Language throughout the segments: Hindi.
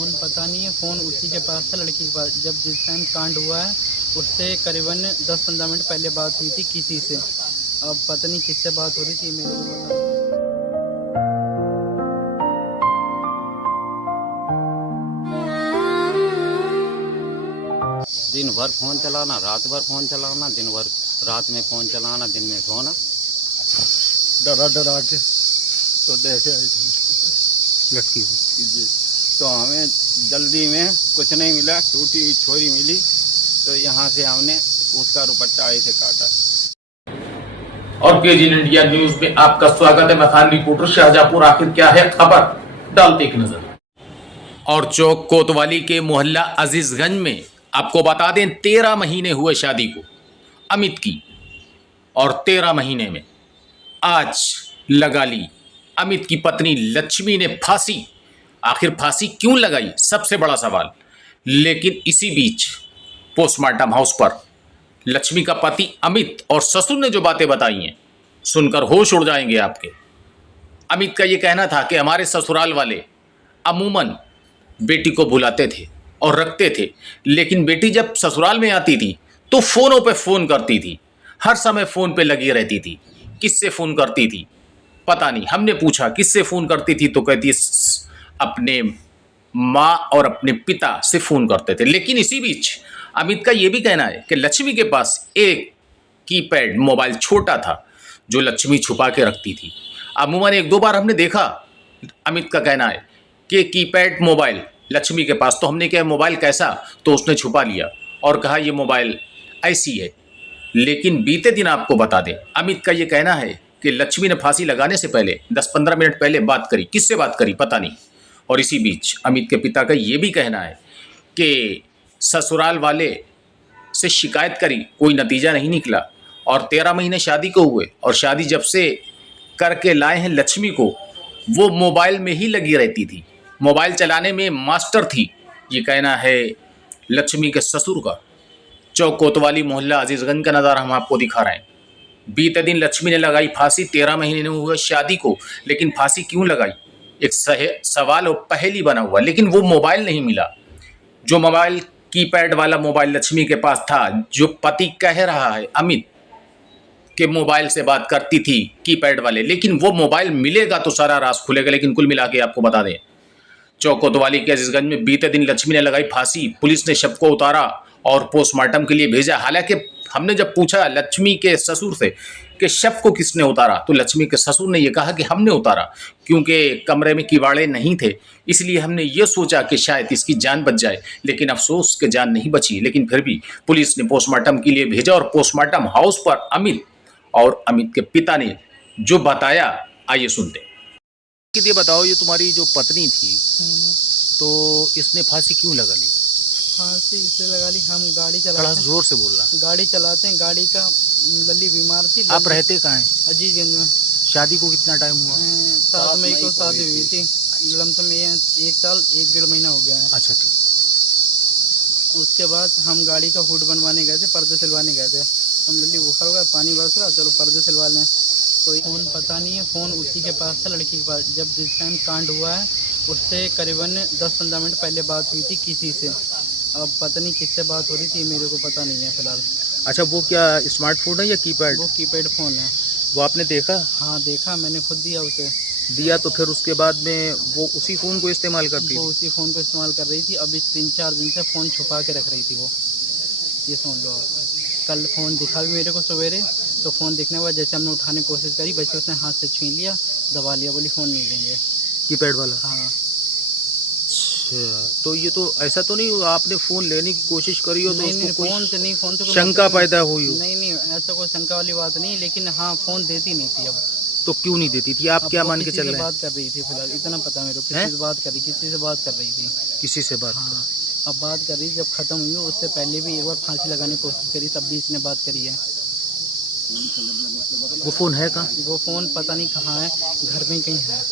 फ़ोन पता नहीं है, फ़ोन उसी के पास था, लड़की के पास। जब जिस टाइम कांड हुआ है उससे करीबन 10-15 मिनट पहले बात हुई थी किसी से। अब पता नहीं किससे बात हो रही थी, मेरे को पता नहीं। दिन भर फ़ोन चलाना, रात भर फ़ोन चलाना, दिन भर रात में फ़ोन चलाना, दिन में सोना। डरा के तो देखे आई थी लटकी हुई जी। तो हमें जल्दी में कुछ नहीं मिला, टूटी हुई छोरी मिली, तो यहाँ से हमने उसका दुपट्टा ऐसे काटा। और केजीएन इंडिया न्यूज में आपका स्वागत है। मैं खान रिपोर्टर शाहजहांपुर। आखिर क्या है खबर, डालते एक नजर। और चौक कोतवाली के मोहल्ला अजीजगंज में आपको बता दें 13 महीने हुए शादी को अमित की, और 13 महीने में आज लगा ली अमित की पत्नी लक्ष्मी ने फांसी। आखिर फांसी क्यों लगाई, सबसे बड़ा सवाल। लेकिन इसी बीच पोस्टमार्टम हाउस पर लक्ष्मी का पति अमित और ससुर ने जो बातें बताई हैं सुनकर होश उड़ जाएंगे आपके। अमित का ये कहना था कि हमारे ससुराल वाले अमूमन बेटी को बुलाते थे और रखते थे, लेकिन बेटी जब ससुराल में आती थी तो फोनों पे फोन करती थी, हर समय फोन पे लगी रहती थी। किससे फोन करती थी पता नहीं। हमने पूछा किससे फोन करती थी तो कहती अपने माँ और अपने पिता से फोन करते थे। लेकिन इसी बीच अमित का यह भी कहना है कि लक्ष्मी के पास एक कीपैड मोबाइल छोटा था जो लक्ष्मी छुपा के रखती थी। अमूमन 1-2 बार हमने देखा, अमित का कहना है कि कीपैड मोबाइल लक्ष्मी के पास। तो हमने कहा मोबाइल कैसा, तो उसने छुपा लिया और कहा ये मोबाइल ऐसी है। लेकिन बीते दिन आपको बता दें, अमित का ये कहना है कि लक्ष्मी ने फांसी लगाने से पहले 10-15 मिनट पहले बात करी। किससे बात करी पता नहीं। और इसी बीच अमित के पिता का ये भी कहना है कि ससुराल वाले से शिकायत करी, कोई नतीजा नहीं निकला, और 13 महीने शादी को हुए, और शादी जब से करके लाए हैं लक्ष्मी को, वो मोबाइल में ही लगी रहती थी, मोबाइल चलाने में मास्टर थी। ये कहना है लक्ष्मी के ससुर का। चौक कोतवाली मोहल्ला अजीजगंज का नज़ारा हम आपको दिखा रहे हैं। बीते दिन लक्ष्मी ने लगाई फांसी 13 महीने हुए शादी को। लेकिन फांसी क्यों लगाई, एक सवाल और पहेली बना हुआ। लेकिन वो मोबाइल नहीं मिला जो मोबाइल कीपैड वाला मोबाइल लक्ष्मी के पास था, जो पति कह रहा है अमित के मोबाइल से बात करती थी कीपैड वाले। लेकिन वो मोबाइल मिलेगा तो सारा राज खुलेगा। लेकिन कुल मिला के आपको बता दें, चौक कोतवाली के अजीजगंज में बीते दिन लक्ष्मी ने लगाई फांसी। पुलिस ने शव को उतारा और पोस्टमार्टम के लिए भेजा। हालांकि हमने जब पूछा लक्ष्मी के ससुर से कि शव को किसने उतारा, तो लक्ष्मी के ससुर ने यह कहा कि हमने उतारा, क्योंकि कमरे में किवाड़े नहीं थे, इसलिए हमने ये सोचा कि शायद इसकी जान बच जाए। लेकिन अफसोस कि जान नहीं बची। लेकिन फिर भी पुलिस ने पोस्टमार्टम के लिए भेजा, और पोस्टमार्टम हाउस पर अमित और अमित के पिता ने जो बताया, आइए सुनते। ये बताओ, ये तुम्हारी जो पत्नी थी तो इसने फांसी क्यों लगा ली? फांसी इसलिए लगा ली, हम गाड़ी थोड़ा चलाते हैं, जोर से बोलना। गाड़ी चलाते हैं, गाड़ी का लल्ली बीमार थी। आप रहते कहाँ हैं? अजीजगंज में। शादी को कितना टाइम हुआ? 7 मई को शादी हुई थी। लमसम 1 साल 1-1.5 महीना हो गया है। अच्छा ठीक। उसके बाद हम गाड़ी का हुड बनवाने गए थे, पर्दे सिलवाने गए थे। हम लल्ली बुखार हो गया, पानी बरस रहा, चलो पर्दे सिलवा लें। तो फ़ोन पता नहीं है, फ़ोन उसी के पास था, लड़की के पास। जब जिस टाइम कांड हुआ है उससे करीबन 10-15 मिनट पहले बात हुई थी किसी से। अब पता नहीं किससे बात हो रही थी, मेरे को पता नहीं है फिलहाल। अच्छा, वो क्या स्मार्टफोन है या कीपैड? वो कीपैड फ़ोन है। वो आपने देखा? हाँ देखा, मैंने खुद दिया उसे। दिया तो फिर उसके बाद में वो उसी फ़ोन को इस्तेमाल करती वो थी? उसी फ़ोन को इस्तेमाल कर रही थी। अभी 3-4 दिन से फ़ोन छुपा के रख रही थी वो, ये सुन लो आप। कल फ़ोन दिखा भी मेरे को सवेरे, तो फ़ोन दिखने के बाद जैसे हमने उठाने की कोशिश करी, बच्चे उसने हाथ से छीन लिया, दबा लिया, बोली फ़ोन नहीं लेंगे। कीपैड वाला? हाँ। अच्छा, तो ये तो ऐसा तो नहीं हुआ आपने फ़ोन लेने की कोशिश करी हो तो नहीं, उसको फ़ोन से नहीं, फ़ोन से कोई शंका मतलब पैदा हुई हो? नहीं, ऐसा कोई शंका वाली बात नहीं। लेकिन हाँ, फ़ोन देती नहीं थी। अब तो क्यों नहीं देती थी? आप क्या मान के चल रहे हैं? बात कर रही थी फिलहाल, इतना पता मेरे को। किसी से बात कर रही, किसी से बात कर रही थी। किसी से बात? हाँ, अब बात कर रही, जब ख़त्म हुई उससे पहले भी एक बार फांसी लगाने की कोशिश करी, तब भी इसने बात करी है। वो फ़ोन है कहाँ? वो फ़ोन पता नहीं कहाँ है, घर में ही कहीं है।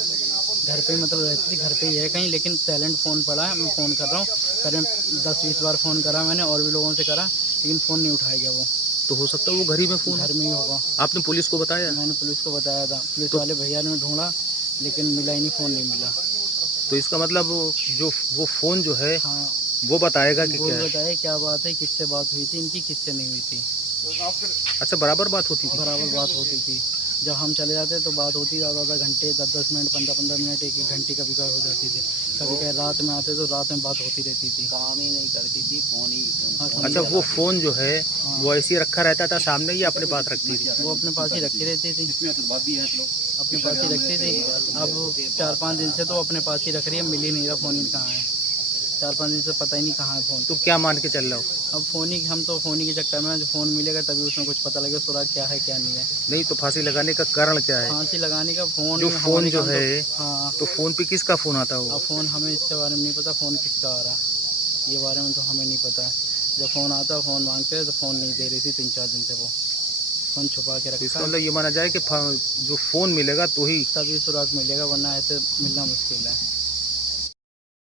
घर पे मतलब रहती थी, घर पे ही है कहीं। लेकिन साइलेंट फ़ोन पड़ा है। मैं फ़ोन कर रहा हूँ, करीब 10-20 बार फ़ोन करा मैंने, और भी लोगों से करा, लेकिन फ़ोन नहीं उठाया गया वो। तो हो सकता है वो घर ही में फ़ोन? घर में ही होगा। आपने पुलिस को बताया? मैंने पुलिस को बताया था, पुलिस वाले भैया ने ढूंढा, लेकिन मिला ही नहीं, फ़ोन नहीं मिला। तो इसका मतलब जो वो फोन जो है हाँ वो बताएगा कि वो क्या है। बताए क्या बात है, किससे बात हुई थी इनकी, किससे नहीं हुई थी। अच्छा, बराबर बात होती थी। बराबर बात होती थी। जब हम चले जाते तो बात होती ज़्यादा घंटे 10-10 मिनट 15-15 मिनट 1-1 घंटे कभी कभी हो जाती थी। कभी कभी रात में आते तो रात में बात होती रहती थी, काम ही नहीं करती थी, फोन ही। हाँ, अच्छा, वो फोन जो है वो ऐसे ही रखा रहता था सामने ही अपने पास रखती थी। वो अपने पास ही रखी रहती थी, अपने पास ही रखती थी। अब 4-5 दिन से तो अपने पास ही रख रही है, मिल ही नहीं रहा फ़ोन ही कहाँ है। 4-5 दिन से पता ही नहीं कहाँ है फ़ोन। तो क्या मान के चल रहा हो? अब फ़ोन ही, हम तो फ़ोन ही के चक्कर में, जो फ़ोन मिलेगा तभी उसमें कुछ पता लगेगा सुराग क्या है क्या नहीं है। नहीं तो फांसी लगाने का कारण क्या है? फांसी लगाने का फ़ोन जो फोन जो है हाँ, तो फोन पे किसका फोन आता अब हो? फ़ोन हमें इसके बारे में नहीं पता, फ़ोन किसका आ रहा है ये बारे में तो हमें नहीं पता है। जब फ़ोन आता फ़ोन मांगते हैं तो फ़ोन नहीं दे रही थी 3-4 दिन से, वो फ़ोन छुपा के तो इसका रखा है। मतलब ये माना जाए कि जो फोन मिलेगा तो ही। तभी सुराग मिलेगा, वरना ऐसे मिलना मुश्किल है।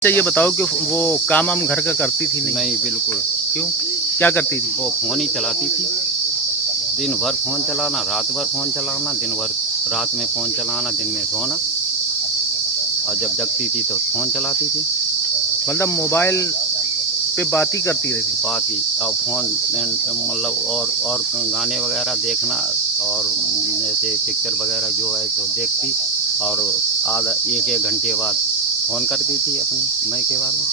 अच्छा, ये बताओ कि वो काम हम घर का करती थी? नहीं, बिल्कुल। क्यों, क्या करती थी? वो फोन ही चलाती थी, दिन भर फोन चलाना, रात भर फोन चलाना, दिन भर रात में फोन चलाना, दिन में सोना, और जब जगती थी तो फोन चलाती थी। मतलब मोबाइल पे बात ही करती रहती। बात ही, और फोन मतलब और गाने वगैरह देखना, और जैसे पिक्चर वगैरह जो है तो देखती, और आधा 1-1 घंटे बाद फ़ोन करती थी अपने मायके वालों।